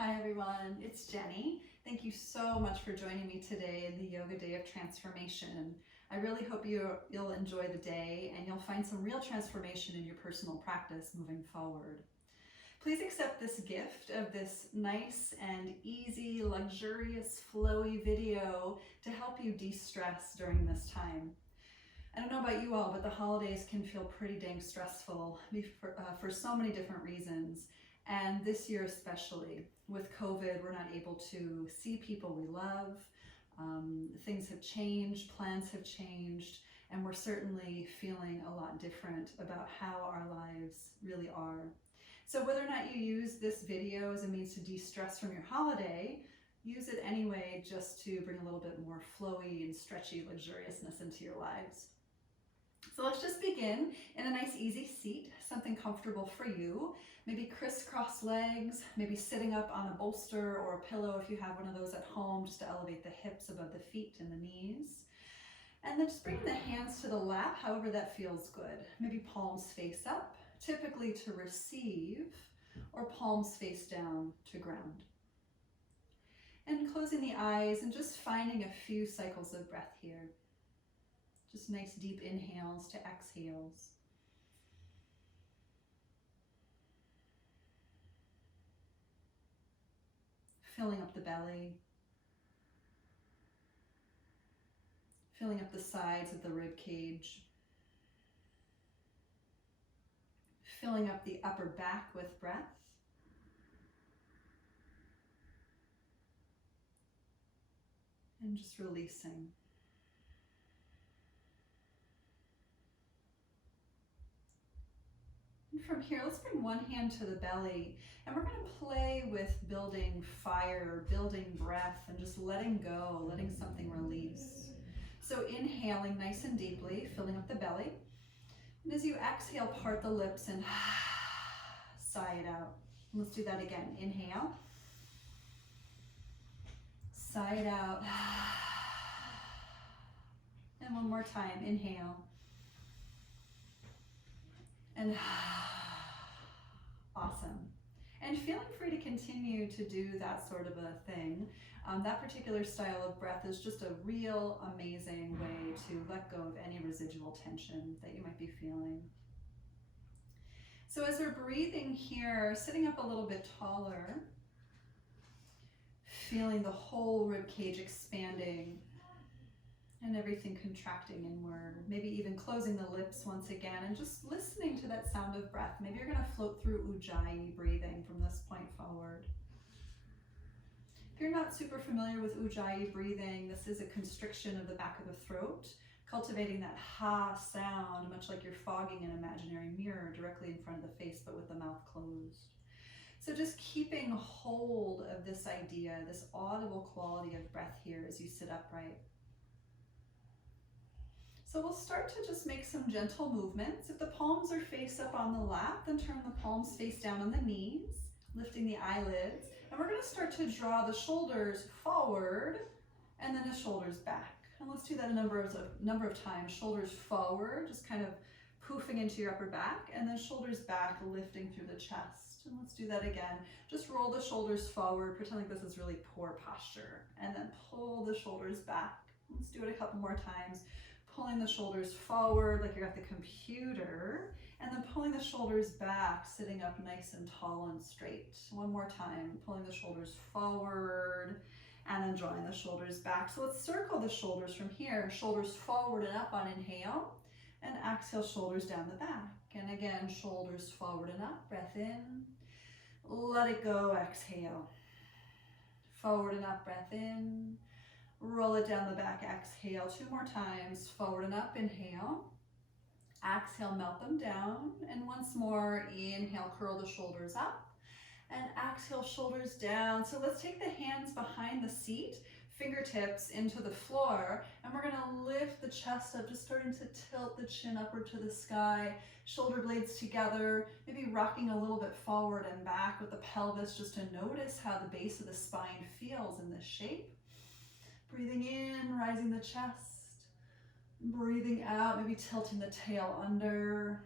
Hi everyone, it's Jenny. Thank you so much for joining me today in the Yoga Day of Transformation. I really hope you'll enjoy the day and you'll find some real transformation in your personal practice moving forward. Please accept this gift of this nice and easy, luxurious, flowy video to help you de-stress during this time. I don't know about you all, but the holidays can feel pretty dang stressful for so many different reasons. And this year especially, with COVID, we're not able to see people we love. Things have changed, plans have changed, and we're certainly feeling a lot different about how our lives really are. So whether or not you use this video as a means to de-stress from your holiday, use it anyway just to bring a little bit more flowy and stretchy luxuriousness into your lives. So let's just begin in a nice easy seat, something comfortable for you. Maybe crisscross legs, maybe sitting up on a bolster or a pillow if you have one of those at home, just to elevate the hips above the feet and the knees. And then just bring the hands to the lap, however that feels good. Maybe palms face up, typically to receive, or palms face down to ground. And closing the eyes and just finding a few cycles of breath here. Just nice deep inhales to exhales. Filling up the belly. Filling up the sides of the rib cage. Filling up the upper back with breath. And just releasing. From here, let's bring one hand to the belly, and we're going to play with building fire, building breath, and just letting go, letting something release. So inhaling nice and deeply, filling up the belly. And as you exhale, part the lips and sigh it out. Let's do that again. Inhale. Sigh it out. And one more time. Inhale. And awesome. And feeling free to continue to do that sort of a thing. That particular style of breath is just a real amazing way to let go of any residual tension that you might be feeling. So as we're breathing here, sitting up a little bit taller, feeling the whole rib cage expanding and everything contracting inward, maybe even closing the lips once again and just listening to that sound of breath. Maybe you're going to float through Ujjayi breathing from this point forward. If you're not super familiar with Ujjayi breathing, this is a constriction of the back of the throat, cultivating that ha sound, much like you're fogging an imaginary mirror directly in front of the face, but with the mouth closed. So just keeping hold of this idea, this audible quality of breath here as you sit upright. So we'll start to just make some gentle movements. If the palms are face up on the lap, then turn the palms face down on the knees, lifting the eyelids. And we're going to start to draw the shoulders forward and then the shoulders back. And let's do that a number of times. Shoulders forward, just kind of poofing into your upper back, and then shoulders back, lifting through the chest. And let's do that again. Just roll the shoulders forward, pretend like this is really poor posture, and then pull the shoulders back. Let's do it a couple more times. Pulling the shoulders forward like you're at the computer, and then pulling the shoulders back, sitting up nice and tall and straight. One more time, pulling the shoulders forward, and then drawing the shoulders back. So let's circle the shoulders from here, shoulders forward and up on inhale, and exhale, shoulders down the back. And again, shoulders forward and up, breath in, let it go, exhale. Forward and up, breath in. Roll it down the back, exhale. Two more times, forward and up, inhale. Exhale, melt them down. And once more, inhale, curl the shoulders up. And exhale, shoulders down. So let's take the hands behind the seat, fingertips into the floor. And we're gonna lift the chest up, just starting to tilt the chin upward to the sky. Shoulder blades together, maybe rocking a little bit forward and back with the pelvis, just to notice how the base of the spine feels in this shape. Breathing in, rising the chest. Breathing out, maybe tilting the tail under.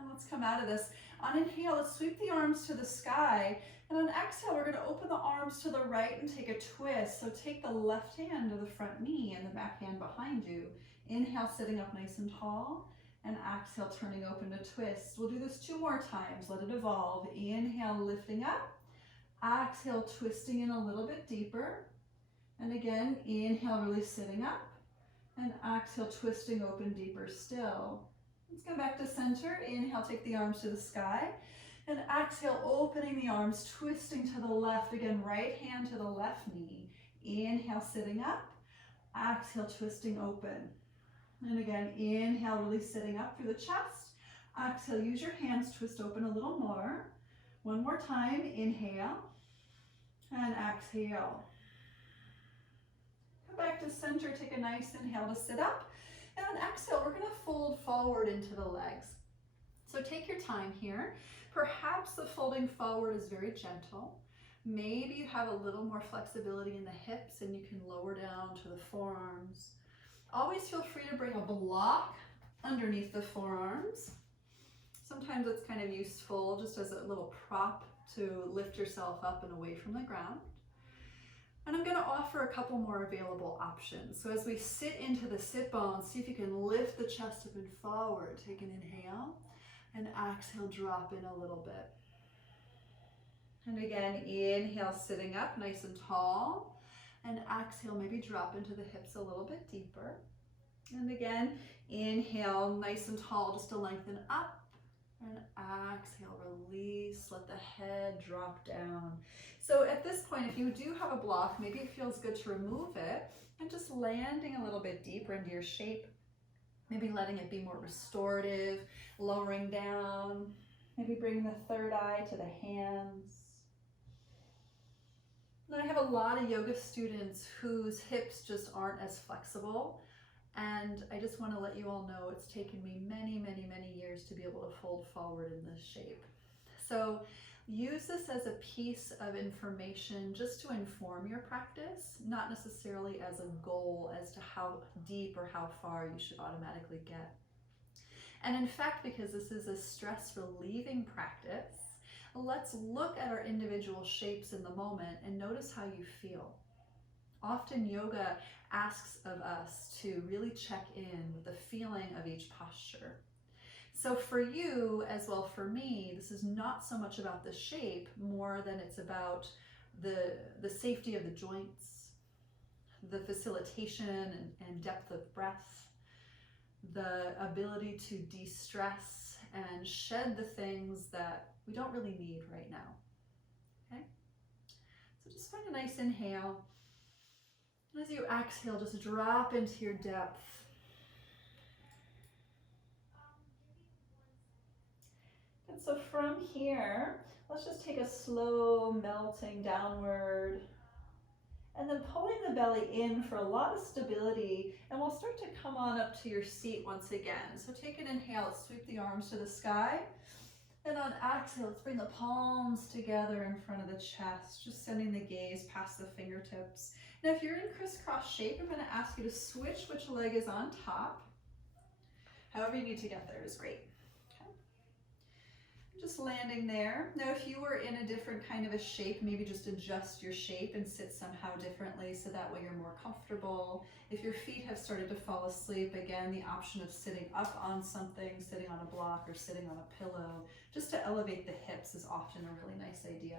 And let's come out of this. On inhale, let's sweep the arms to the sky. And on exhale, we're going to open the arms to the right and take a twist. So take the left hand to the front knee and the back hand behind you. Inhale, sitting up nice and tall. And exhale, turning open to twist. We'll do this 2 more times. Let it evolve. Inhale, lifting up. Exhale, twisting in a little bit deeper. And again, inhale, really sitting up. And exhale, twisting open deeper still. Let's go back to center. Inhale, take the arms to the sky. And exhale, opening the arms, twisting to the left. Again, right hand to the left knee. Inhale, sitting up. Exhale, twisting open. And again, inhale, really sitting up through the chest. Exhale, use your hands, twist open a little more. 1 more time, inhale. And exhale. Come back to center, take a nice inhale to sit up. And on exhale, we're gonna fold forward into the legs. So take your time here. Perhaps the folding forward is very gentle. Maybe you have a little more flexibility in the hips and you can lower down to the forearms. Always feel free to bring a block underneath the forearms. Sometimes it's kind of useful just as a little prop to lift yourself up and away from the ground. And I'm going to offer a couple more available options. So as we sit into the sit bones, see if you can lift the chest up and forward. Take an inhale and exhale, drop in a little bit. And again, inhale, sitting up nice and tall. And exhale, maybe drop into the hips a little bit deeper. And again, inhale, nice and tall, just to lengthen up. And exhale, release, let the head drop down. So at this point, if you do have a block, maybe it feels good to remove it and just landing a little bit deeper into your shape. Maybe letting it be more restorative, lowering down. Maybe bring the third eye to the hands. And I have a lot of yoga students whose hips just aren't as flexible. And I just want to let you all know it's taken me many, many, many years to be able to fold forward in this shape. So use this as a piece of information just to inform your practice, not necessarily as a goal as to how deep or how far you should automatically get. And in fact, because this is a stress relieving practice, let's look at our individual shapes in the moment and notice how you feel. Often yoga asks of us to really check in with the feeling of each posture. So for you, as well for me, this is not so much about the shape, more than it's about the safety of the joints, the facilitation and depth of breath, the ability to de-stress and shed the things that we don't really need right now. Okay? So just find a nice inhale. And as you exhale, just drop into your depth. And so from here, let's just take a slow melting downward. And then pulling the belly in for a lot of stability. And we'll start to come on up to your seat once again. So take an inhale, let's sweep the arms to the sky. And on exhale, let's bring the palms together in front of the chest, just sending the gaze past the fingertips. Now, if you're in crisscross shape, I'm going to ask you to switch which leg is on top. However you need to get there is great. Okay. Just landing there. Now, if you were in a different kind of a shape, maybe just adjust your shape and sit somehow differently so that way you're more comfortable. If your feet have started to fall asleep, again, the option of sitting up on something, sitting on a block or sitting on a pillow, just to elevate the hips is often a really nice idea.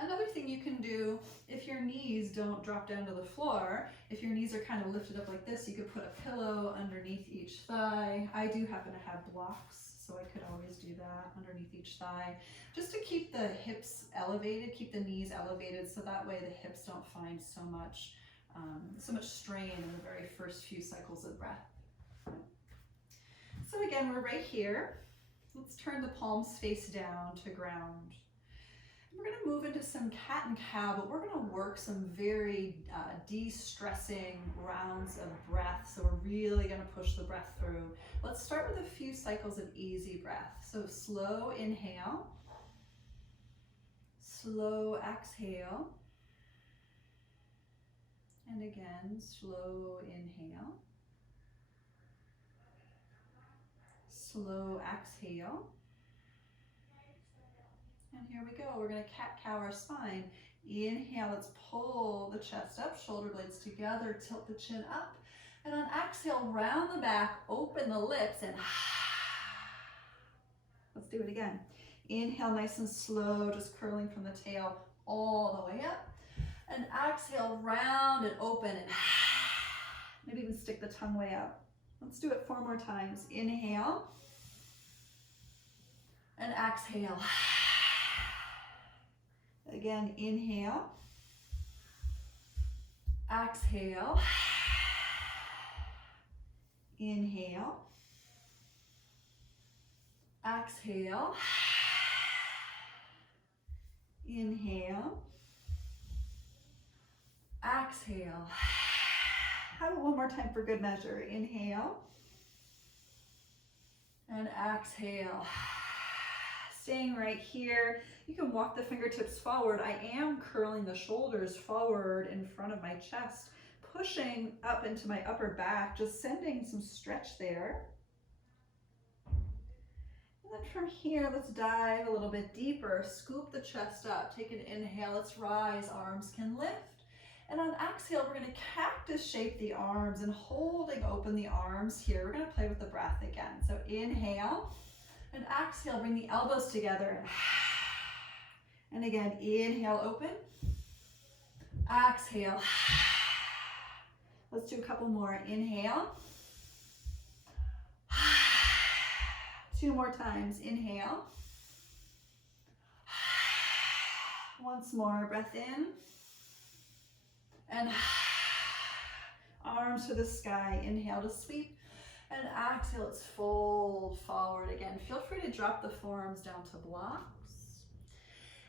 Another thing you can do, if your knees don't drop down to the floor, if your knees are kind of lifted up like this, you could put a pillow underneath each thigh. I do happen to have blocks, so I could always do that underneath each thigh, just to keep the hips elevated, keep the knees elevated, so that way the hips don't find so much strain in the very first few cycles of breath. So again, we're right here. Let's turn the palms face down to ground. We're going to move into some cat and cow, but we're going to work some very de-stressing rounds of breath. So we're really going to push the breath through. Let's start with a few cycles of easy breath. So slow inhale, slow exhale, and again, slow inhale, slow exhale. And here we go. We're going to cat-cow our spine. Inhale, let's pull the chest up, shoulder blades together, tilt the chin up. And on exhale, round the back, open the lips, and let's do it again. Inhale, nice and slow, just curling from the tail all the way up. And exhale, round and open, and maybe even stick the tongue way out. Let's do it 4 more times. Inhale, and exhale. Again, inhale, exhale, inhale, exhale, inhale, exhale. Have it one more time for good measure. Inhale, and exhale. Staying right here. You can walk the fingertips forward. I am curling the shoulders forward in front of my chest, pushing up into my upper back, just sending some stretch there. And then from here, let's dive a little bit deeper. Scoop the chest up. Take an inhale. Let's rise. Arms can lift. And on exhale, we're going to cactus shape the arms and holding open the arms here. We're going to play with the breath again. So inhale and exhale, bring the elbows together. And again, inhale, open. Exhale. Let's do a couple more. Inhale. 2 more times. Inhale. Once more. Breath in. And arms to the sky. Inhale to sweep. And exhale, let's fold forward again. Feel free to drop the forearms down to blocks.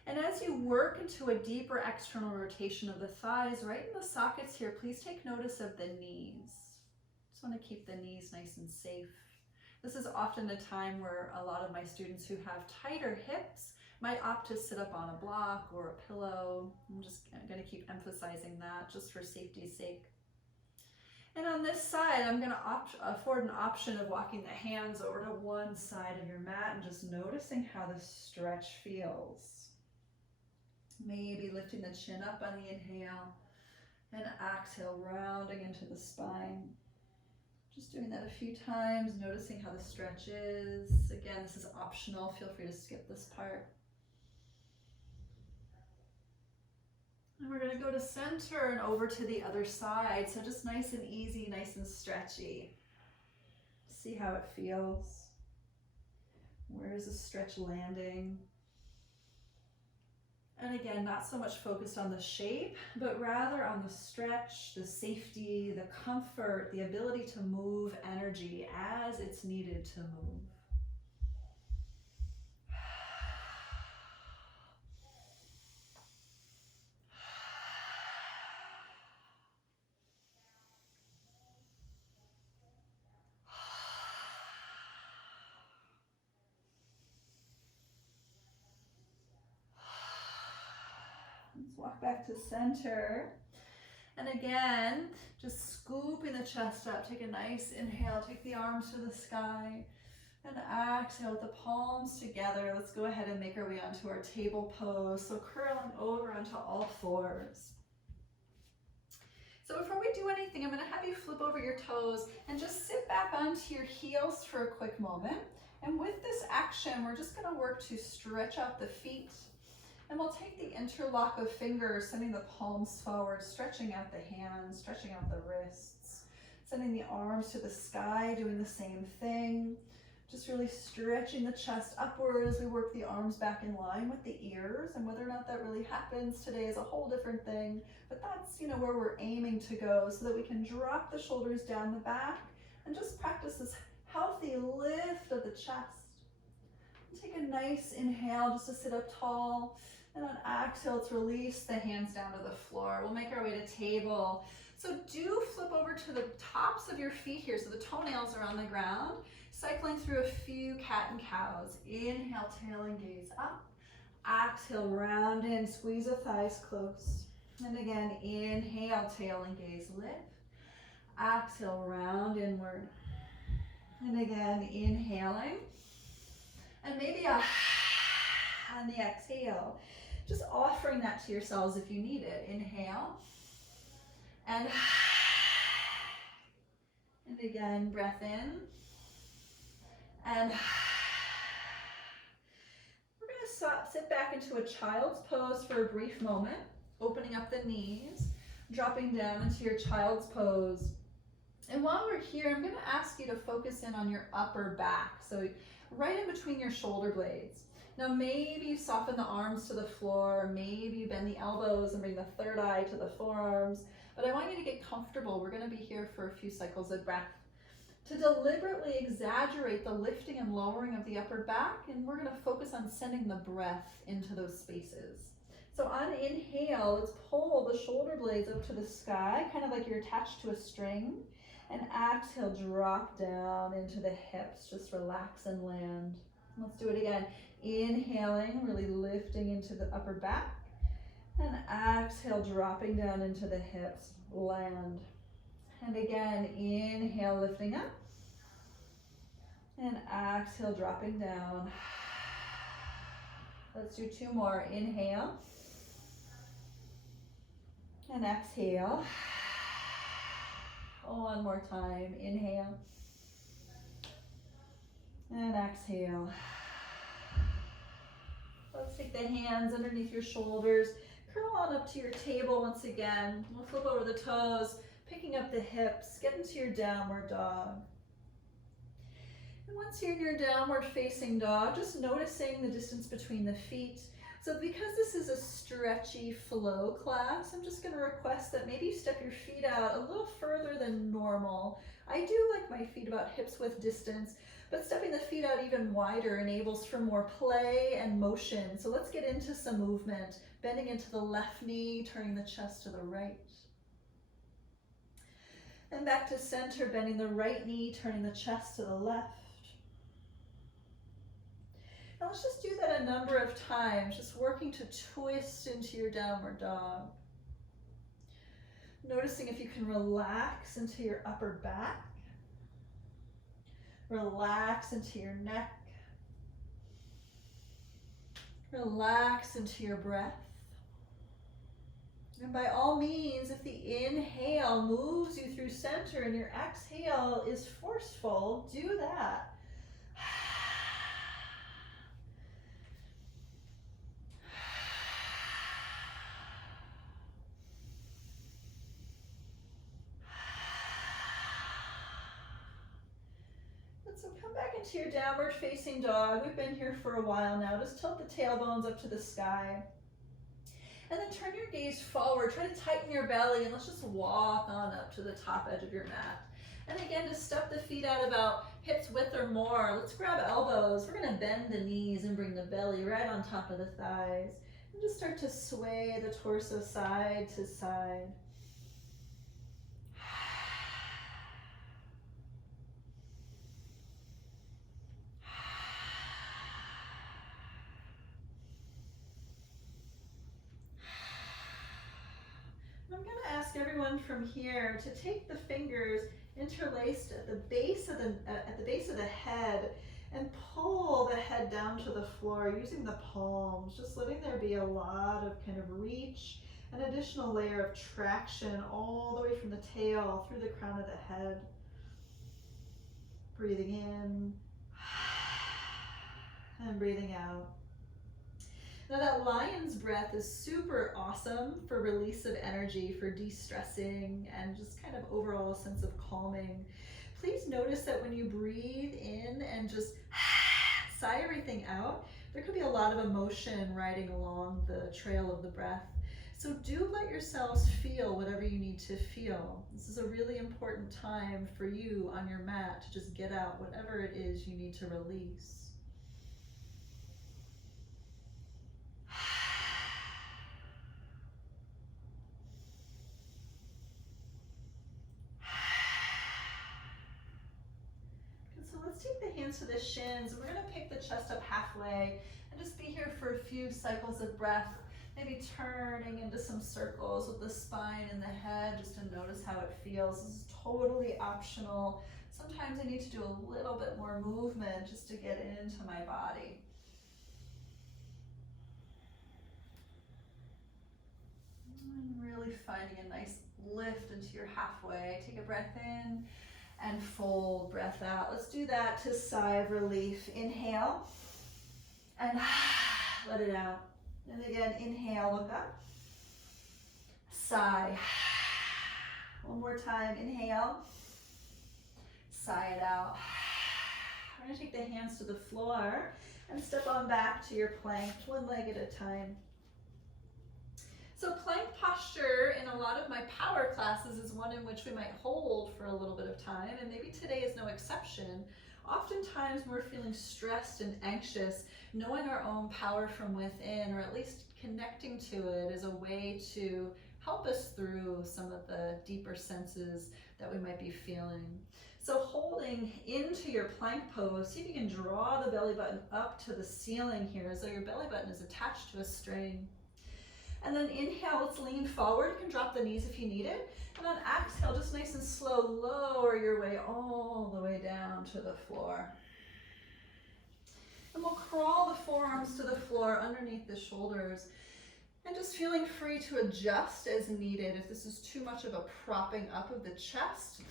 And as you work into a deeper external rotation of the thighs, right in the sockets here, please take notice of the knees. Just want to keep the knees nice and safe. This is often a time where a lot of my students who have tighter hips might opt to sit up on a block or a pillow. I'm just going to keep emphasizing that just for safety's sake. And on this side, I'm going to afford an option of walking the hands over to one side of your mat and just noticing how the stretch feels. Maybe lifting the chin up on the inhale and exhale, rounding into the spine. Just doing that a few times, noticing how the stretch is. Again, this is optional. Feel free to skip this part. And we're going to go to center and over to the other side. So just nice and easy, nice and stretchy. See how it feels. Where is the stretch landing? And again, not so much focused on the shape, but rather on the stretch, the safety, the comfort, the ability to move energy as it's needed to move. Let's walk back to center. And again, just scooping the chest up. Take a nice inhale, take the arms to the sky. And exhale with the palms together. Let's go ahead and make our way onto our table pose. So curling over onto all fours. So before we do anything, I'm going to have you flip over your toes and just sit back onto your heels for a quick moment. And with this action, we're just going to work to stretch out the feet. And we'll take the interlock of fingers, sending the palms forward, stretching out the hands, stretching out the wrists, sending the arms to the sky, doing the same thing. Just really stretching the chest upwards. We work the arms back in line with the ears, and whether or not that really happens today is a whole different thing. But that's, where we're aiming to go so that we can drop the shoulders down the back and just practice this healthy lift of the chest. Take a nice inhale just to sit up tall. And on exhale, let's release the hands down to the floor. We'll make our way to table. So do flip over to the tops of your feet here so the toenails are on the ground. Cycling through a few cat and cows. Inhale, tail and gaze up. Exhale, round in, squeeze the thighs close. And again, inhale, tail and gaze lift. Exhale, round inward. And again, inhaling. And maybe a on the exhale. Just offering that to yourselves if you need it. Inhale. And again, breath in. And we're going to sit back into a child's pose for a brief moment, opening up the knees, dropping down into your child's pose. And while we're here, I'm going to ask you to focus in on your upper back, so right in between your shoulder blades. Now maybe you soften the arms to the floor, maybe you bend the elbows and bring the third eye to the forearms, but I want you to get comfortable. We're going to be here for a few cycles of breath. To deliberately exaggerate the lifting and lowering of the upper back, and we're going to focus on sending the breath into those spaces. So on inhale, let's pull the shoulder blades up to the sky, kind of like you're attached to a string. And exhale, drop down into the hips. Just relax and land. Let's do it again. Inhaling, really lifting into the upper back. And exhale, dropping down into the hips. Land. And again, inhale, lifting up. And exhale, dropping down. Let's do two more. Inhale. And exhale. One more time. Inhale. And exhale. Let's take the hands underneath your shoulders. Curl on up to your table once again. We'll flip over the toes, picking up the hips. Get into your downward dog. And once you're in your downward facing dog, just noticing the distance between the feet. So because this is a stretchy flow class, I'm just going to request that maybe you step your feet out a little further than normal. I do like my feet about hips width distance, but stepping the feet out even wider enables for more play and motion. So let's get into some movement. Bending into the left knee, turning the chest to the right. And back to center, bending the right knee, turning the chest to the left. Now let's just do that a number of times, just working to twist into your downward dog. Noticing if you can relax into your upper back. Relax into your neck. Relax into your breath. And by all means, if the inhale moves you through center and your exhale is forceful, do that. So come back into your downward facing dog. We've been here for a while now. Just tilt the tailbones up to the sky. And then turn your gaze forward. Try to tighten your belly and let's just walk on up to the top edge of your mat. And again, just step the feet out about hips width or more. Let's grab elbows. We're going to bend the knees and bring the belly right on top of the thighs. And just start to sway the torso side to side. I'm going to ask everyone from here to take the fingers interlaced at the base of the head and pull the head down to the floor using the palms, just letting there be a lot of kind of reach, an additional layer of traction all the way from the tail through the crown of the head. Breathing in and breathing out. Now that lion's breath is super awesome for release of energy, for de-stressing, and just kind of overall a sense of calming. Please notice that when you breathe in and just sigh everything out, there could be a lot of emotion riding along the trail of the breath. So do let yourselves feel whatever you need to feel. This is a really important time for you on your mat to just get out whatever it is you need to release. Take the hands to the shins. We're going to pick the chest up halfway and just be here for a few cycles of breath, maybe turning into some circles with the spine and the head just to notice how it feels. This is totally optional. Sometimes I need to do a little bit more movement just to get into my body. And really finding a nice lift into your halfway. Take a breath in and fold, breath out. Let's do that to sigh of relief. Inhale and let it out. And again, inhale, look up. Sigh. One more time, inhale. Sigh it out. We're going to take the hands to the floor and step on back to your plank, one leg at a time. So plank posture in a lot of my power classes is one in which we might hold for a little bit of time, and maybe today is no exception. Oftentimes we're feeling stressed and anxious. Knowing our own power from within, or at least connecting to it, is a way to help us through some of the deeper senses that we might be feeling. So holding into your plank pose, see if you can draw the belly button up to the ceiling here as though your belly button is attached to a string. And then inhale, let's lean forward. You can drop the knees if you need it. And on exhale, just nice and slow, lower your way all the way down to the floor. And we'll crawl the forearms to the floor underneath the shoulders. And just feeling free to adjust as needed. If this is too much of a propping up of the chest,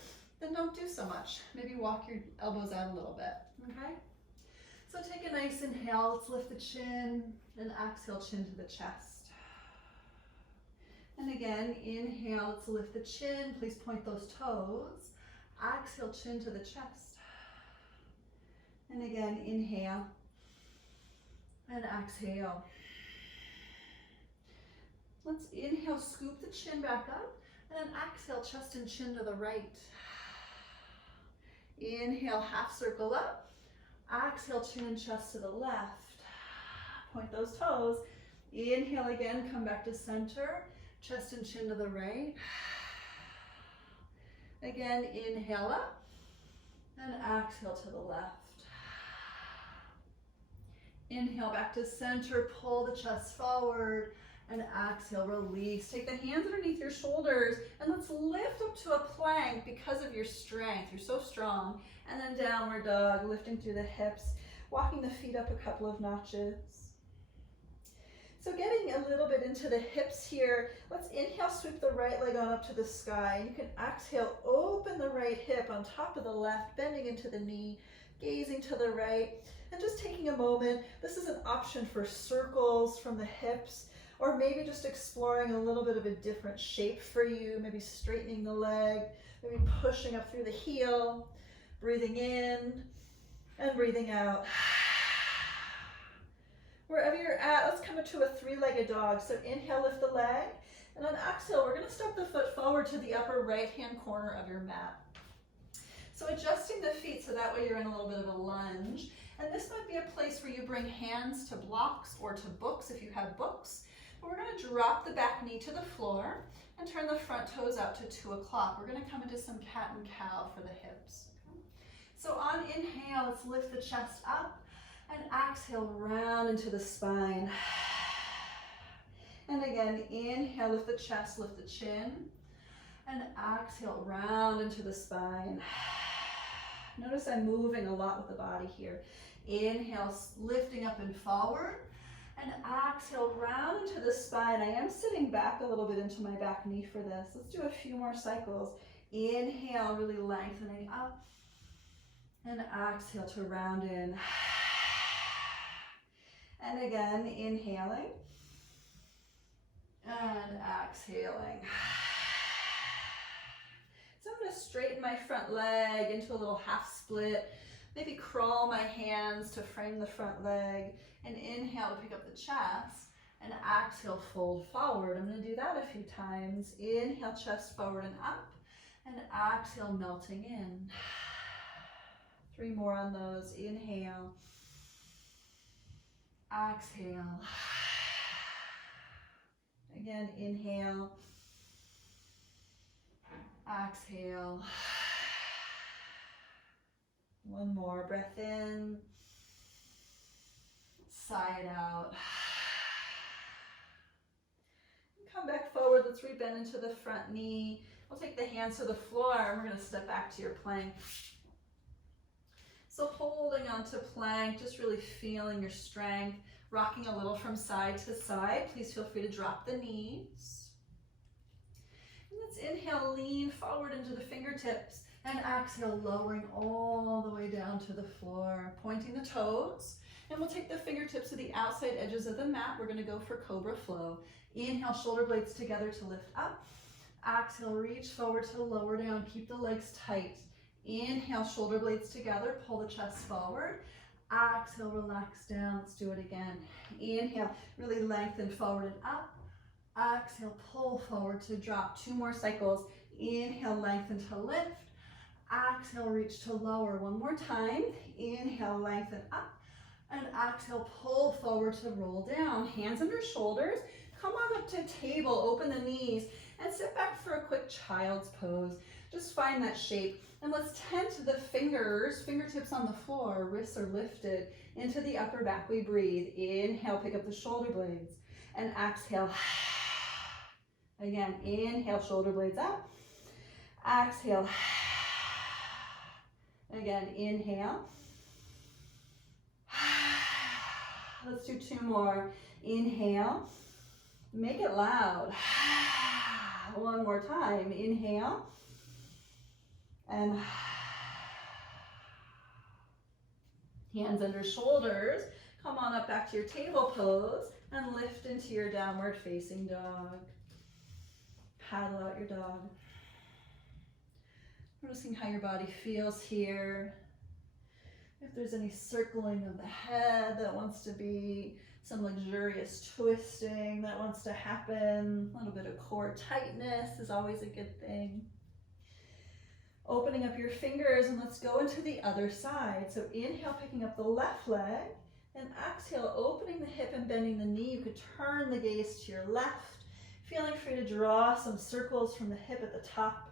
then don't do so much. Maybe walk your elbows out a little bit, okay? So take a nice inhale, let's lift the chin, and exhale, chin to the chest. And again, inhale, let's lift the chin, please point those toes. Exhale, chin to the chest. And again, inhale, and exhale. Let's inhale, scoop the chin back up, and then exhale, chest and chin to the right. Inhale, half circle up. Exhale, chin and chest to the left. Point those toes. Inhale again, come back to center. Chest and chin to the right. Again, inhale up. And exhale to the left. Inhale back to center, pull the chest forward. And exhale, release. Take the hands underneath your shoulders and let's lift up to a plank because of your strength. You're so strong. And then downward dog, lifting through the hips, walking the feet up a couple of notches. So getting a little bit into the hips here, let's inhale, sweep the right leg on up to the sky. You can exhale, open the right hip on top of the left, bending into the knee, gazing to the right, and just taking a moment. This is an option for circles from the hips, or maybe just exploring a little bit of a different shape for you, maybe straightening the leg, maybe pushing up through the heel, breathing in and breathing out. Wherever you're at, let's come into a three-legged dog. So inhale, lift the leg, and on exhale, we're going to step the foot forward to the upper right-hand corner of your mat. So adjusting the feet so that way you're in a little bit of a lunge. And this might be a place where you bring hands to blocks or to books if you have books. But we're going to drop the back knee to the floor and turn the front toes out to 2 o'clock. We're going to come into some cat and cow for the hips. Okay? So on inhale, let's lift the chest up and exhale, round into the spine. And again, inhale, lift the chest, lift the chin, and exhale, round into the spine. Notice I'm moving a lot with the body here. Inhale, lifting up and forward, and exhale, round into the spine. I am sitting back a little bit into my back knee for this. Let's do a few more cycles. Inhale, really lengthening up, and exhale to round in. And again, inhaling, and exhaling. So I'm going to straighten my front leg into a little half split, maybe crawl my hands to frame the front leg, and inhale to pick up the chest, and exhale, fold forward. I'm going to do that a few times. Inhale, chest forward and up, and exhale, melting in. 3 more on those. Inhale, exhale. Again, inhale, exhale. 1 more, breath in, sigh it out. Come back forward, let's rebend into the front knee. We'll take the hands to the floor and we're going to step back to your plank. So holding onto plank, just really feeling your strength, rocking a little from side to side. Please feel free to drop the knees. And let's inhale, lean forward into the fingertips, and exhale, lowering all the way down to the floor, pointing the toes. And we'll take the fingertips to the outside edges of the mat. We're gonna go for Cobra Flow. Inhale, shoulder blades together to lift up. Exhale, reach forward to lower down. Keep the legs tight. Inhale, shoulder blades together, pull the chest forward. Exhale, relax down. Let's do it again. Inhale, really lengthen forward and up. Exhale, pull forward to drop. 2 more cycles. Inhale, lengthen to lift. Exhale, reach to lower. 1 more time. Inhale, lengthen up. And exhale, pull forward to roll down. Hands under shoulders. Come on up to table, open the knees, and sit back for a quick child's pose. Just find that shape. And let's tend to the fingers, fingertips on the floor, wrists are lifted into the upper back. We breathe. Inhale, pick up the shoulder blades. And exhale. Again, inhale, shoulder blades up. Exhale. Again, inhale. Let's do 2 more. Inhale. Make it loud. 1 more time. Inhale. And hands under shoulders. Come on up back to your table pose and lift into your downward facing dog. Paddle out your dog. Noticing how your body feels here. If there's any circling of the head that wants to be, some luxurious twisting that wants to happen, a little bit of core tightness is always a good thing. Opening up your fingers, and let's go into the other side. So inhale, picking up the left leg, and exhale, opening the hip and bending the knee. You could turn the gaze to your left, feeling free to draw some circles from the hip at the top.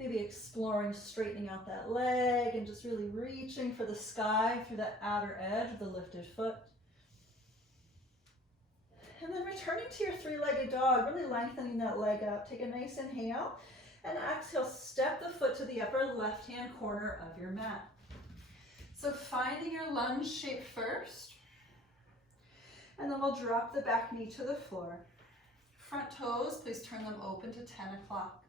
Maybe exploring straightening out that leg and just really reaching for the sky through that outer edge of the lifted foot. And then returning to your 3-legged dog, really lengthening that leg up. Take a nice inhale, and exhale, step the foot to the upper left-hand corner of your mat. So finding your lunge shape first, and then we'll drop the back knee to the floor. Front toes, please turn them open to 10 o'clock.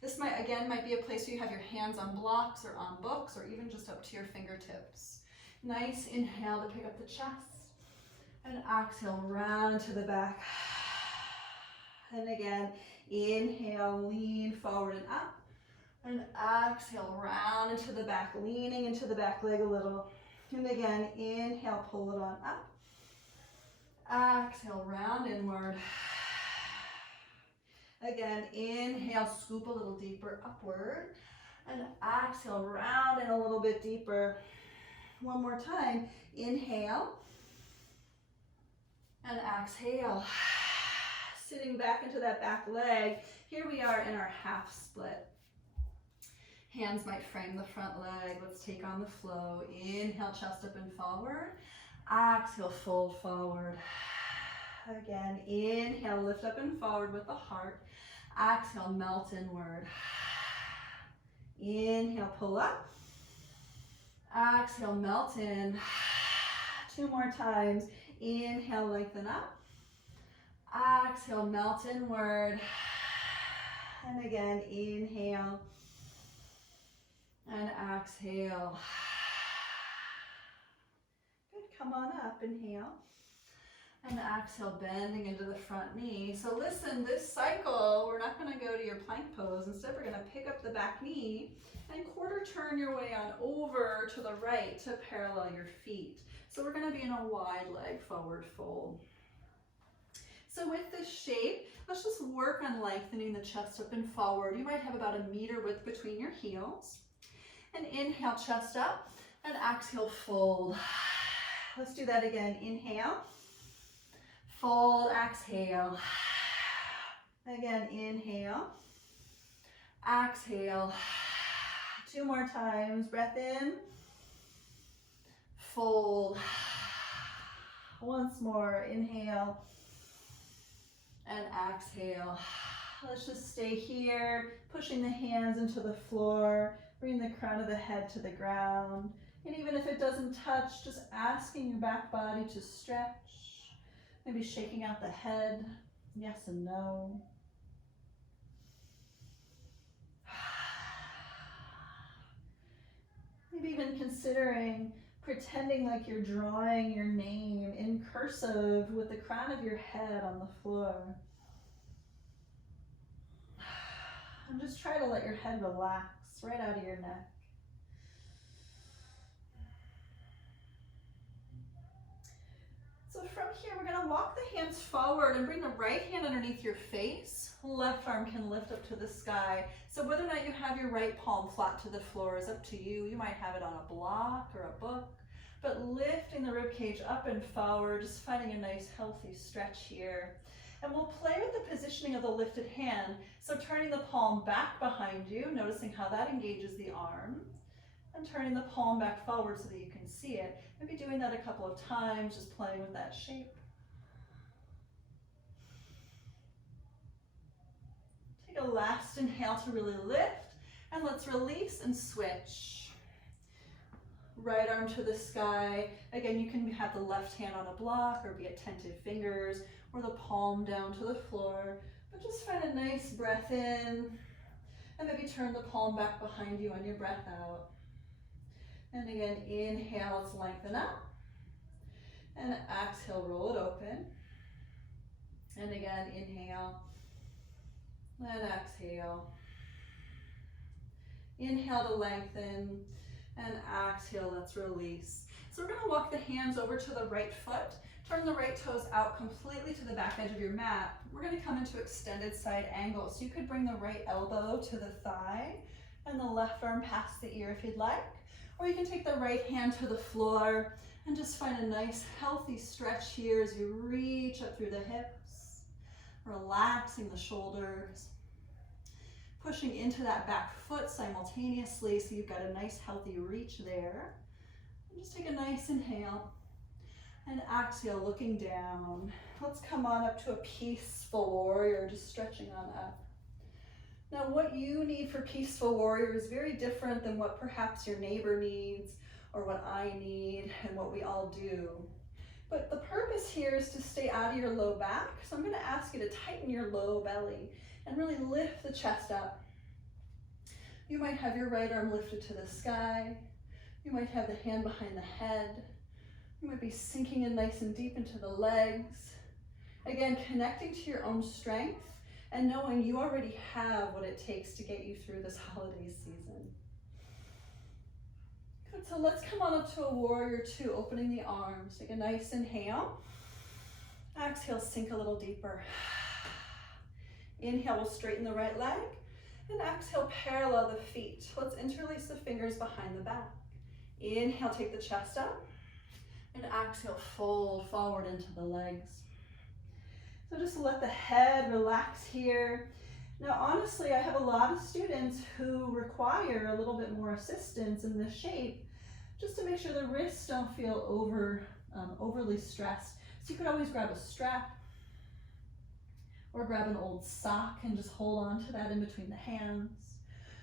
This might be a place where you have your hands on blocks or on books, or even just up to your fingertips. Nice inhale to pick up the chest. And exhale, round to the back. And again, inhale, lean forward and up. And exhale, round into the back, leaning into the back leg a little. And again, inhale, pull it on up. Exhale, round inward. Again, inhale, scoop a little deeper upward. And exhale, round in a little bit deeper. 1 more time. Inhale. And exhale. Sitting back into that back leg. Here we are in our half split. Hands might frame the front leg. Let's take on the flow. Inhale, chest up and forward. Exhale, fold forward. Again, inhale, lift up and forward with the heart. Exhale, melt inward. Inhale, pull up. Exhale, melt in. 2 more times. Inhale, lengthen up. Exhale, melt inward. And again, inhale. And exhale. Good, come on up, inhale. And exhale, bending into the front knee. So listen, this cycle, we're not gonna go to your plank pose. Instead, we're gonna pick up the back knee and quarter turn your way on over to the right to parallel your feet. So we're gonna be in a wide leg forward fold. So with this shape, let's just work on lengthening the chest up and forward. You might have about 1 meter width between your heels. And inhale, chest up, and exhale, fold. Let's do that again. Inhale. Fold, exhale. Again, inhale. Exhale. 2 more times. Breath in. Fold. Once more. Inhale. And exhale. Let's just stay here, pushing the hands into the floor, bring the crown of the head to the ground. And even if it doesn't touch, just asking your back body to stretch. Maybe shaking out the head, yes and no. Maybe even considering pretending like you're drawing your name in cursive with the crown of your head on the floor. And just try to let your head relax right out of your neck. So from here, we're going to walk the hands forward and bring the right hand underneath your face. Left arm can lift up to the sky. So whether or not you have your right palm flat to the floor is up to you. You might have it on a block or a book. But lifting the rib cage up and forward, just finding a nice healthy stretch here. And we'll play with the positioning of the lifted hand. So turning the palm back behind you, noticing how that engages the arm. And turning the palm back forward so that you can see it. Maybe doing that a couple of times, just playing with that shape. Take a last inhale to really lift, and let's release and switch. Right arm to the sky. Again, you can have the left hand on a block or be attentive fingers, or the palm down to the floor. But just find a nice breath in, and maybe turn the palm back behind you on your breath out. And again, inhale, let's lengthen up. And exhale, roll it open. And again, inhale. And exhale. Inhale to lengthen. And exhale, let's release. So we're going to walk the hands over to the right foot. Turn the right toes out completely to the back edge of your mat. We're going to come into extended side angle. So you could bring the right elbow to the thigh and the left arm past the ear if you'd like. Or you can take the right hand to the floor and just find a nice healthy stretch here as you reach up through the hips, relaxing the shoulders, pushing into that back foot simultaneously so you've got a nice healthy reach there. And just take a nice inhale and exhale, looking down. Let's come on up to a peaceful warrior, just stretching on up. Now, what you need for peaceful warrior is very different than what perhaps your neighbor needs or what I need and what we all do. But the purpose here is to stay out of your low back. So I'm going to ask you to tighten your low belly and really lift the chest up. You might have your right arm lifted to the sky. You might have the hand behind the head. You might be sinking in nice and deep into the legs. Again, connecting to your own strength and knowing you already have what it takes to get you through this holiday season. Good, so let's come on up to a warrior two, opening the arms. Take a nice inhale. Exhale, sink a little deeper. Inhale, we'll straighten the right leg. And exhale, parallel the feet. Let's interlace the fingers behind the back. Inhale, take the chest up. And exhale, fold forward into the legs. So just let the head relax here. Now, honestly, I have a lot of students who require a little bit more assistance in this shape, just to make sure the wrists don't feel overly stressed. So you could always grab a strap or grab an old sock and just hold on to that in between the hands.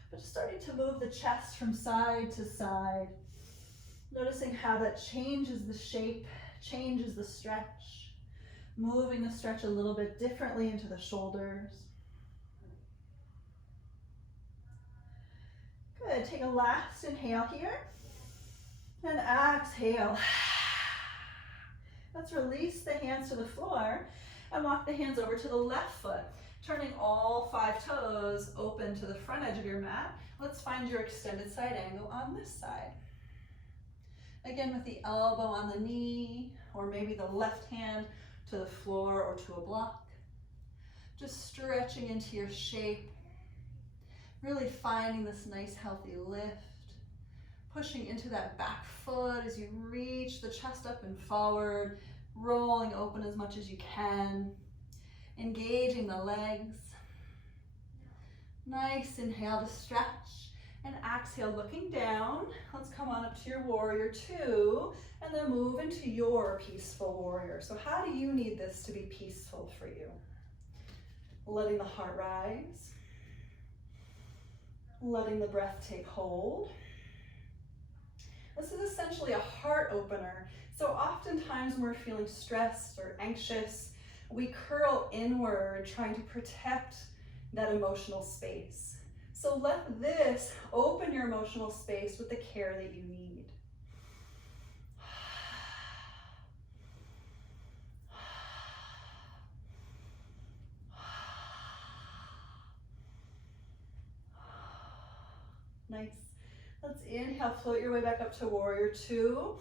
But just starting to move the chest from side to side, noticing how that changes the shape, changes the stretch. Moving the stretch a little bit differently into the shoulders. Good, take a last inhale here. And exhale. Let's release the hands to the floor and walk the hands over to the left foot, turning all 5 toes open to the front edge of your mat. Let's find your extended side angle on this side. Again, with the elbow on the knee, or maybe the left hand to the floor or to a block. Just stretching into your shape, really finding this nice healthy lift, pushing into that back foot as you reach the chest up and forward, rolling open as much as you can, engaging the legs. Nice inhale to stretch, and exhale, looking down. Let's come on up to your warrior two, and then move into your peaceful warrior. So how do you need this to be peaceful for you? letting the heart rise, letting the breath take hold. This is essentially a heart opener. So oftentimes when we're feeling stressed or anxious, we curl inward trying to protect that emotional space. So let this open your emotional space with the care that you need. Nice. Let's inhale, float your way back up to warrior two.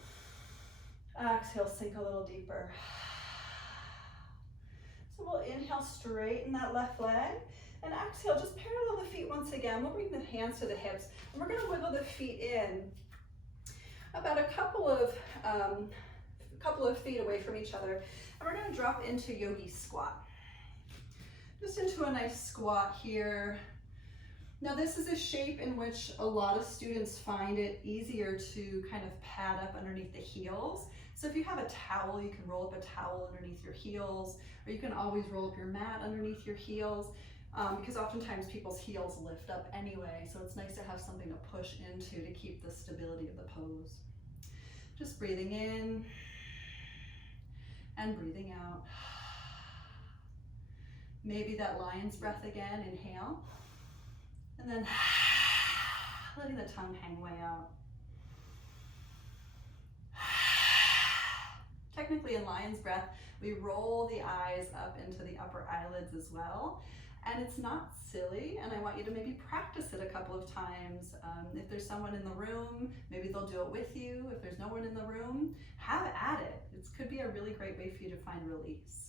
Exhale, sink a little deeper. So we'll inhale, straighten that left leg. And exhale, just parallel the feet once again. We'll bring the hands to the hips. And we're gonna wiggle the feet in about a couple of feet away from each other. And we're gonna drop into yogi squat. Just into a nice squat here. Now this is a shape in which a lot of students find it easier to kind of pad up underneath the heels. So if you have a towel, you can roll up a towel underneath your heels, or you can always roll up your mat underneath your heels, because oftentimes people's heels lift up anyway. So it's nice to have something to push into to keep the stability of the pose. Just breathing in and breathing out. Maybe that lion's breath again, inhale. And then letting the tongue hang way out. Technically in lion's breath, we roll the eyes up into the upper eyelids as well. And it's not silly, and I want you to maybe practice it a couple of times. If there's someone in the room, maybe they'll do it with you. If there's no one in the room, have at it. It could be a really great way for you to find release.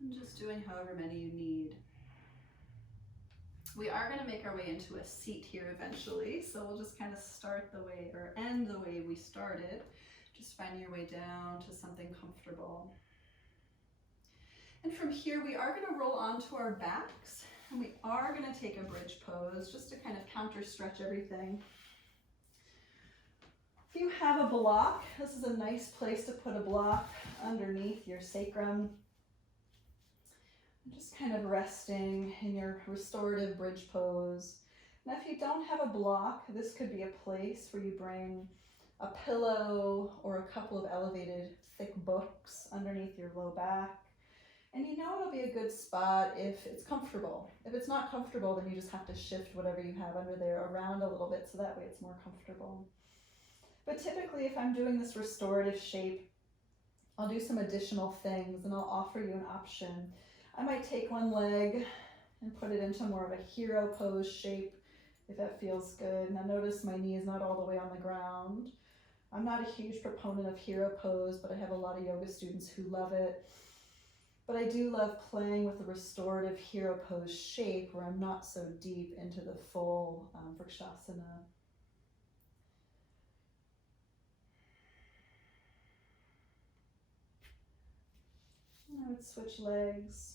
And just doing however many you need. We are going to make our way into a seat here eventually, so we'll just kind of start the way, or end the way we started. Just find your way down to something comfortable. And from here, we are going to roll onto our backs, and we are going to take a bridge pose just to kind of counter stretch everything. If you have a block, this is a nice place to put a block underneath your sacrum. Just kind of resting in your restorative bridge pose. Now if you don't have a block, this could be a place where you bring a pillow or a couple of elevated thick books underneath your low back. And you know it'll be a good spot if it's comfortable. If it's not comfortable, then you just have to shift whatever you have under there around a little bit so that way it's more comfortable. But typically if I'm doing this restorative shape, I'll do some additional things and I'll offer you an option. I might take one leg and put it into more of a hero pose shape if that feels good. Now notice my knee is not all the way on the ground. I'm not a huge proponent of hero pose, but I have a lot of yoga students who love it. But I do love playing with the restorative hero pose shape where I'm not so deep into the full Vrikshasana. I would switch legs.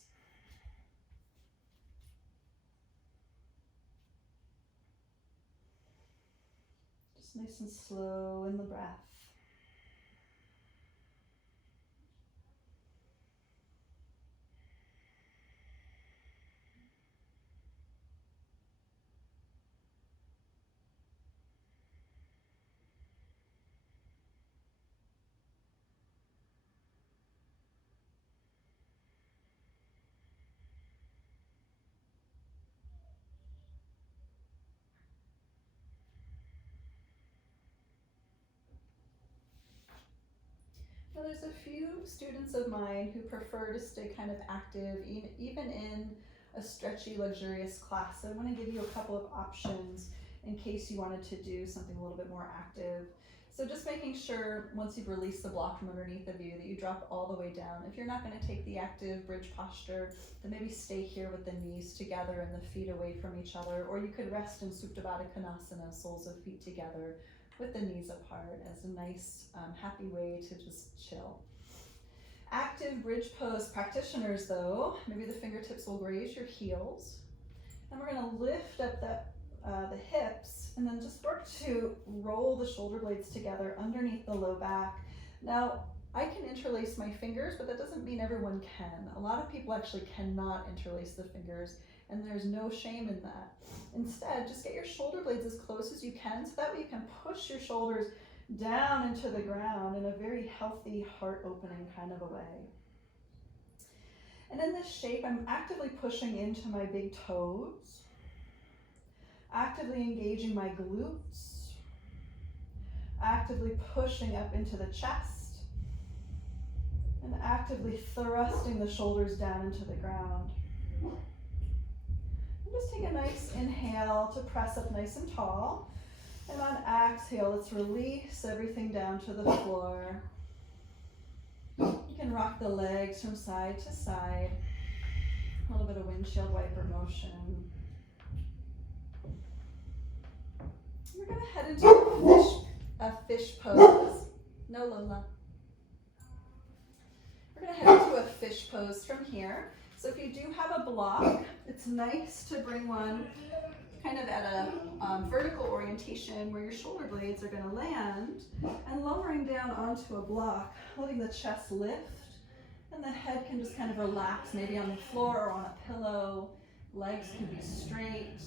Nice and slow in the breath. Now there's a few students of mine who prefer to stay kind of active even in a stretchy, luxurious class. So I want to give you a couple of options in case you wanted to do something a little bit more active. So just making sure once you've released the block from underneath of you that you drop all the way down. If you're not going to take the active bridge posture, then maybe stay here with the knees together and the feet away from each other, or you could rest in Supta Baddha Konasana, soles of feet together with the knees apart as a nice, happy way to just chill. Active bridge pose practitioners though, maybe the fingertips will graze your heels. And we're gonna lift up the hips and then just work to roll the shoulder blades together underneath the low back. Now, I can interlace my fingers, but that doesn't mean everyone can. A lot of people actually cannot interlace the fingers, and there's no shame in that. Instead, just get your shoulder blades as close as you can, so that way you can push your shoulders down into the ground in a very healthy, heart-opening kind of a way. And in this shape, I'm actively pushing into my big toes, actively engaging my glutes, actively pushing up into the chest, and actively thrusting the shoulders down into the ground. And just take a nice inhale to press up nice and tall. And on exhale, let's release everything down to the floor. You can rock the legs from side to side. A little bit of windshield wiper motion. We're going to head into a fish pose. No, Lola. We're going to head into a fish pose from here. So if you do have a block, it's nice to bring one kind of at a vertical orientation where your shoulder blades are going to land, and lowering down onto a block, letting the chest lift, and the head can just kind of relax, maybe on the floor or on a pillow. Legs can be straight.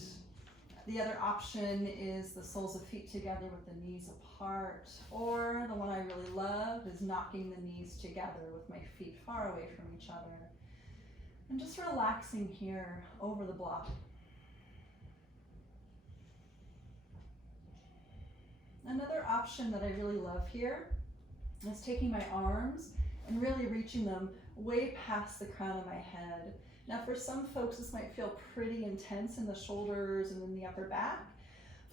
The other option is the soles of feet together with the knees apart, or the one I really love is knocking the knees together with my feet far away from each other. And just relaxing here over the block. Another option that I really love here is taking my arms and really reaching them way past the crown of my head. Now for some folks this might feel pretty intense in the shoulders and in the upper back.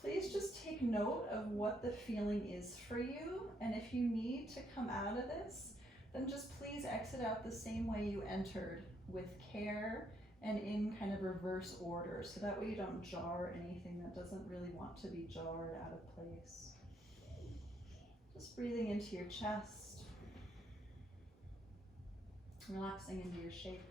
Please just take note of what the feeling is for you, and if you need to come out of this, then just please exit out the same way you entered, with care and in kind of reverse order, so that way you don't jar anything that doesn't really want to be jarred out of place. Just breathing into your chest, relaxing into your shape.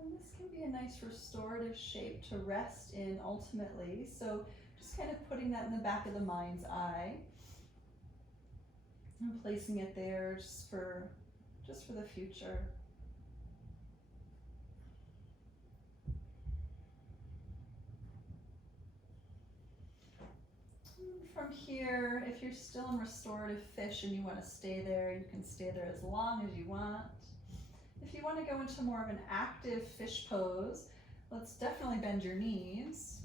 And this can be a nice restorative shape to rest in ultimately. So just kind of putting that in the back of the mind's eye and placing it there just for the future. From here, if you're still in restorative fish and you want to stay there, you can stay there as long as you want. If you want to go into more of an active fish pose, let's definitely bend your knees.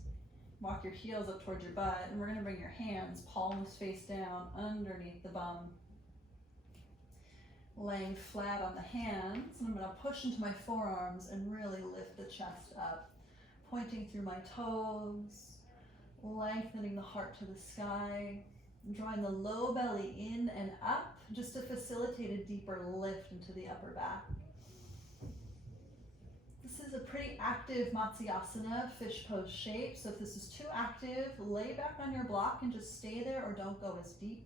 Walk your heels up towards your butt, and we're going to bring your hands palms face down underneath the bum. Laying flat on the hands, and I'm going to push into my forearms and really lift the chest up, pointing through my toes, lengthening the heart to the sky, drawing the low belly in and up just to facilitate a deeper lift into the upper back. This is a pretty active Matsyasana fish pose shape, so if this is too active, lay back on your block and just stay there or don't go as deep.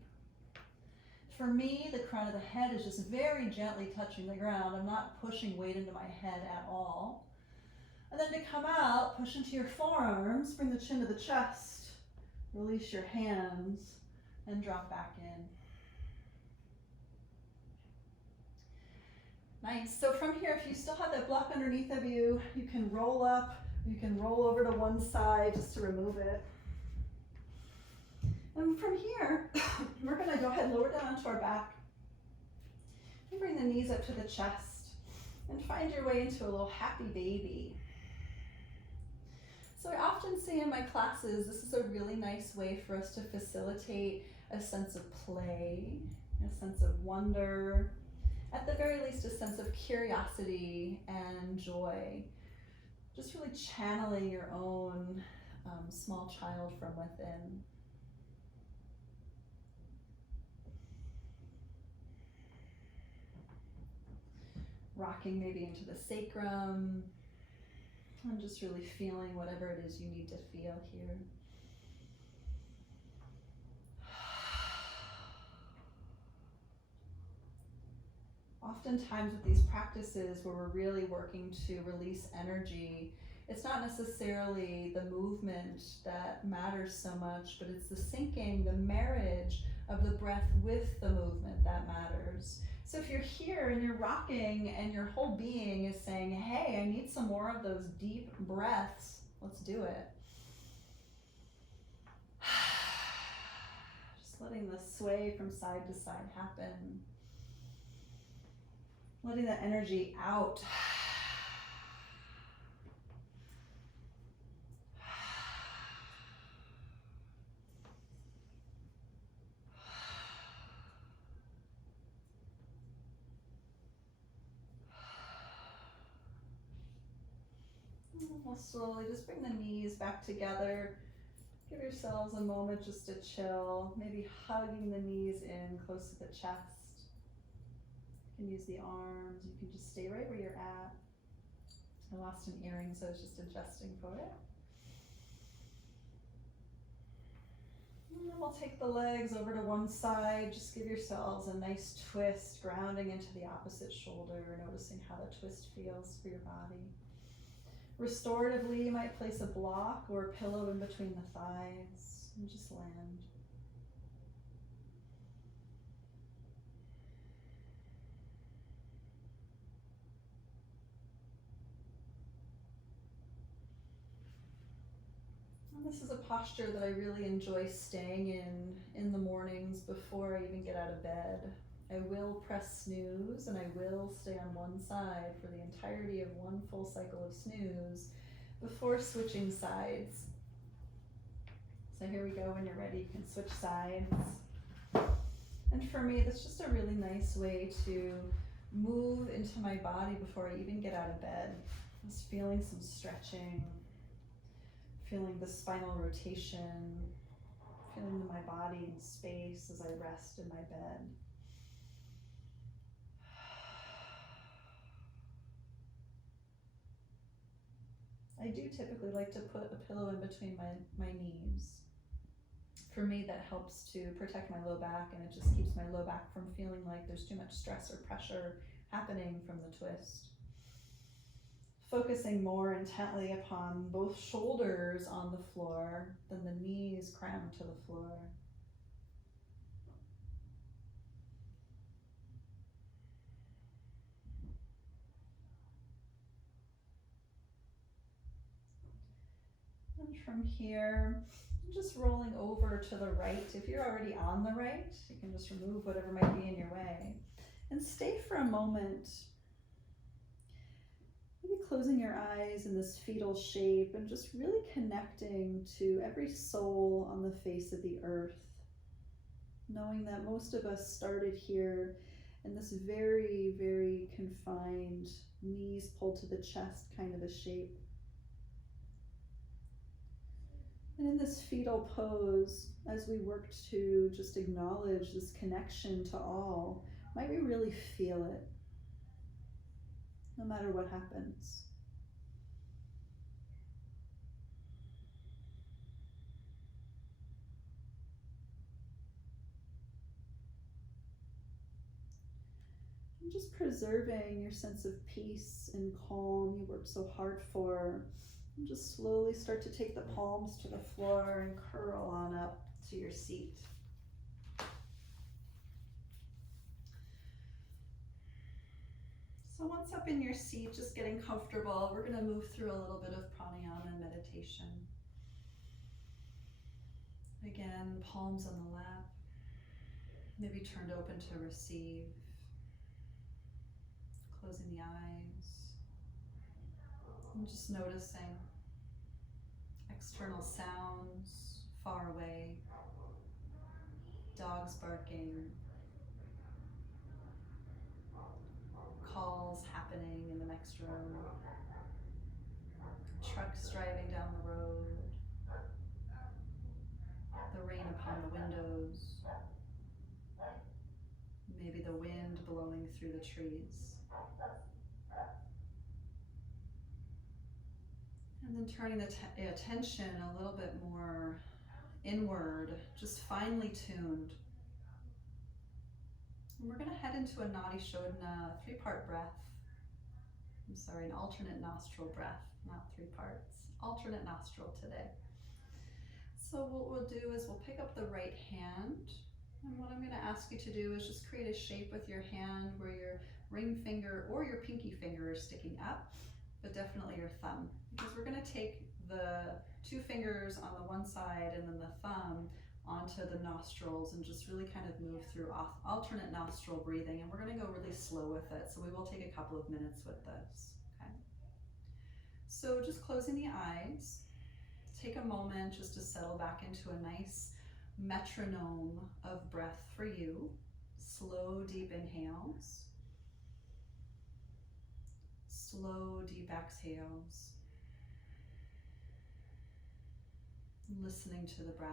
For me, the crown of the head is just very gently touching the ground. I'm not pushing weight into my head at all. And then to come out, push into your forearms, bring the chin to the chest, release your hands, and drop back in. Nice. So from here, if you still have that block underneath of you, you can roll up, you can roll over to one side just to remove it. And from here, we're going to go ahead and lower down onto our back. And bring the knees up to the chest and find your way into a little happy baby. So I often say in my classes, this is a really nice way for us to facilitate a sense of play, a sense of wonder, at the very least a sense of curiosity and joy. Just really channeling your own small child from within. rocking maybe into the sacrum, and just really feeling whatever it is you need to feel here. Oftentimes with these practices where we're really working to release energy, it's not necessarily the movement that matters so much, but it's the syncing, the marriage of the breath with the movement that matters. So if you're here and you're rocking and your whole being is saying, hey, I need some more of those deep breaths, let's do it. Just letting the sway from side to side happen. Letting that energy out. We'll slowly just bring the knees back together. Give yourselves a moment just to chill, maybe hugging the knees in close to the chest. You can use the arms, you can just stay right where you're at. I lost an earring, so I was just adjusting for it. And then we'll take the legs over to one side. Just give yourselves a nice twist, grounding into the opposite shoulder, noticing how the twist feels for your body. Restoratively, you might place a block or a pillow in between the thighs and just land. And this is a posture that I really enjoy staying in the mornings before I even get out of bed. I will press snooze and I will stay on one side for the entirety of one full cycle of snooze before switching sides. So here we go. When you're ready, you can switch sides. And for me, that's just a really nice way to move into my body before I even get out of bed. Just feeling some stretching, feeling the spinal rotation, feeling my body in space as I rest in my bed. I do typically like to put a pillow in between my knees. For me, that helps to protect my low back, and it just keeps my low back from feeling like there's too much stress or pressure happening from the twist. Focusing more intently upon both shoulders on the floor than the knees crammed to the floor. And from here, just rolling over to the right. If you're already on the right, you can just remove whatever might be in your way. And stay for a moment, maybe closing your eyes in this fetal shape and just really connecting to every soul on the face of the earth. Knowing that most of us started here in this very, very confined, knees pulled to the chest kind of a shape. And in this fetal pose, as we work to just acknowledge this connection to all, might we really feel it, no matter what happens. And just preserving your sense of peace and calm you worked so hard for. And just slowly start to take the palms to the floor and curl on up to your seat. So once up in your seat, just getting comfortable, we're going to move through a little bit of pranayama and meditation. Again, palms on the lap, maybe turned open to receive. Closing the eyes. And just noticing external sounds far away, dogs barking, calls happening in the next room, trucks driving down the road, the rain upon the windows, maybe the wind blowing through the trees. And then turning the attention a little bit more inward, just finely tuned. And we're going to head into a Nadi Shodhana, 3-part breath. I'm sorry, an alternate nostril breath, not 3 parts. Alternate nostril today. So what we'll do is we'll pick up the right hand. And what I'm going to ask you to do is just create a shape with your hand where your ring finger or your pinky finger is sticking up, but definitely your thumb. Because we're going to take the 2 fingers on the one side and then the thumb onto the nostrils and just really kind of move through alternate nostril breathing. And we're going to go really slow with it. So we will take a couple of minutes with this. Okay. So just closing the eyes, take a moment just to settle back into a nice metronome of breath for you. Slow, deep inhales. Slow, deep exhales. Listening to the breath.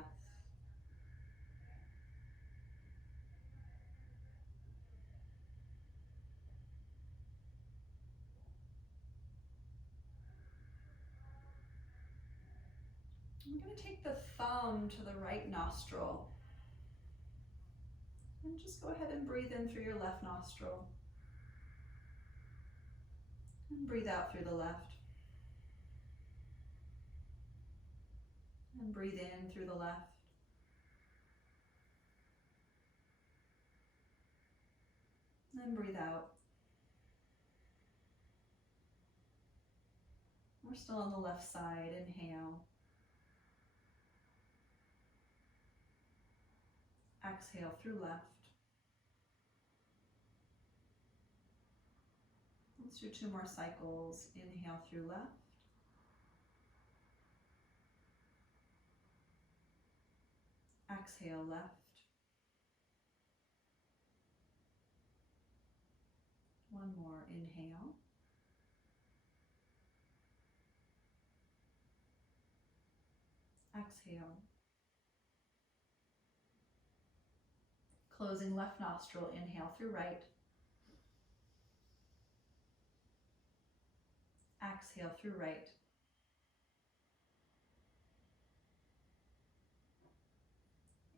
I'm going to take the thumb to the right nostril. And just go ahead and breathe in through your left nostril. And breathe out through the left. And breathe in through the left. And breathe out. We're still on the left side. Inhale. Exhale through left. Let's do 2 more cycles. Inhale through left. Exhale left. One more. Inhale. Exhale. Closing left nostril. Inhale through right. Exhale through right.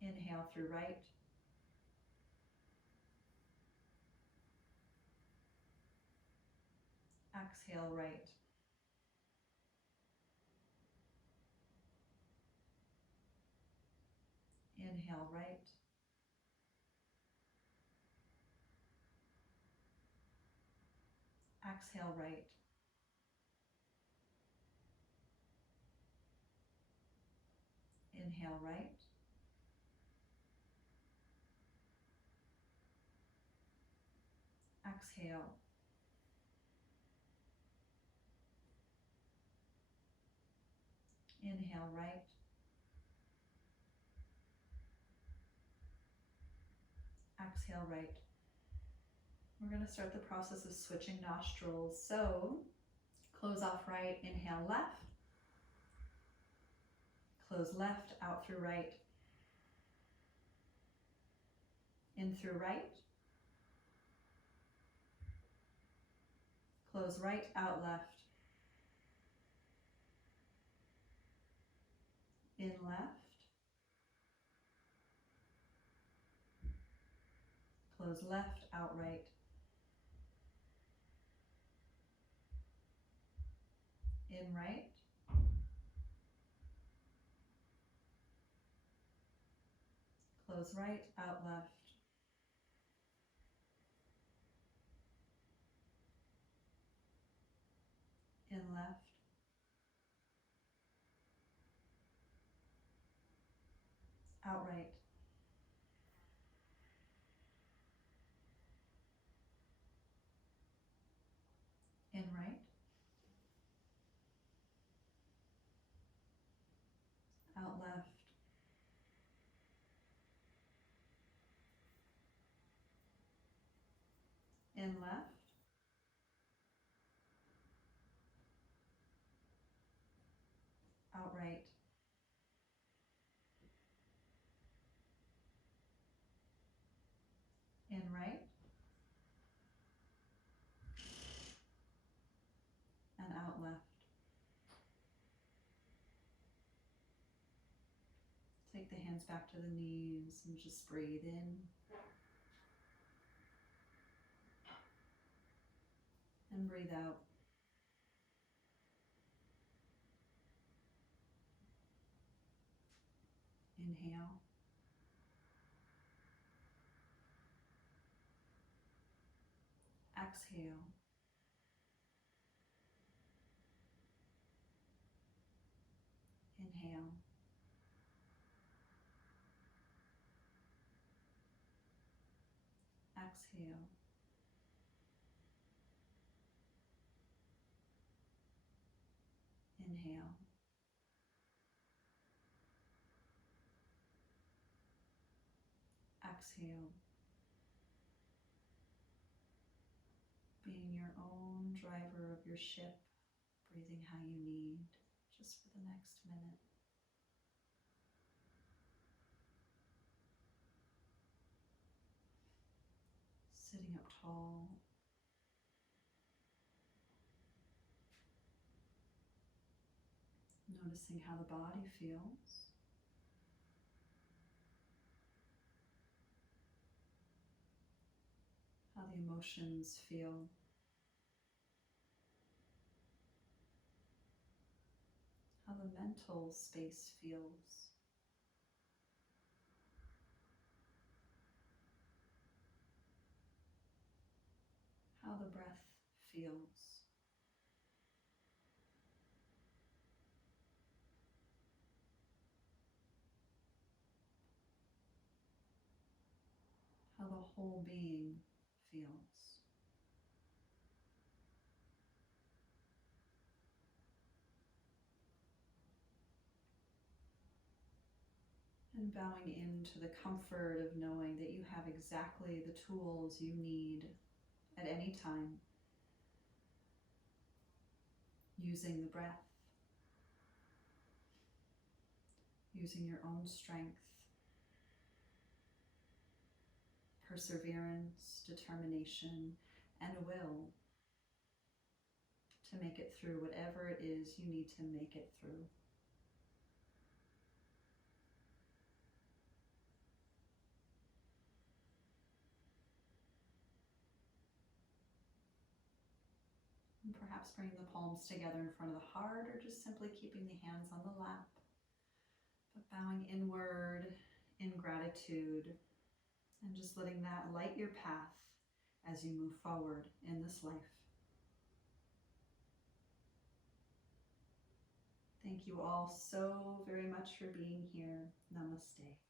Inhale through right. Exhale right. Inhale right. Exhale right. Inhale right. Exhale. Inhale right. Exhale right. We're going to start the process of switching nostrils. So close off right, inhale left. Close left, out through right. In through right. Close right, out left. In left. Close left, out right. In right. Close right, out left. In left. Out right. In right. Out left. In left. Out right. In right. And out left. Take the hands back to the knees and just breathe in. And breathe out. Inhale. Exhale. Inhale. Exhale. Inhale. Exhale. Being your own driver of your ship, breathing how you need, just for the next minute. Sitting up tall. Noticing how the body feels. How the emotions feel. How the mental space feels. How the breath feels. How the whole being feels. And bowing into the comfort of knowing that you have exactly the tools you need at any time, using the breath, using your own strength, perseverance, determination, and will to make it through whatever it is you need to make it through. And perhaps bringing the palms together in front of the heart, or just simply keeping the hands on the lap, but bowing inward in gratitude and just letting that light your path as you move forward in this life. Thank you all so very much for being here. Namaste.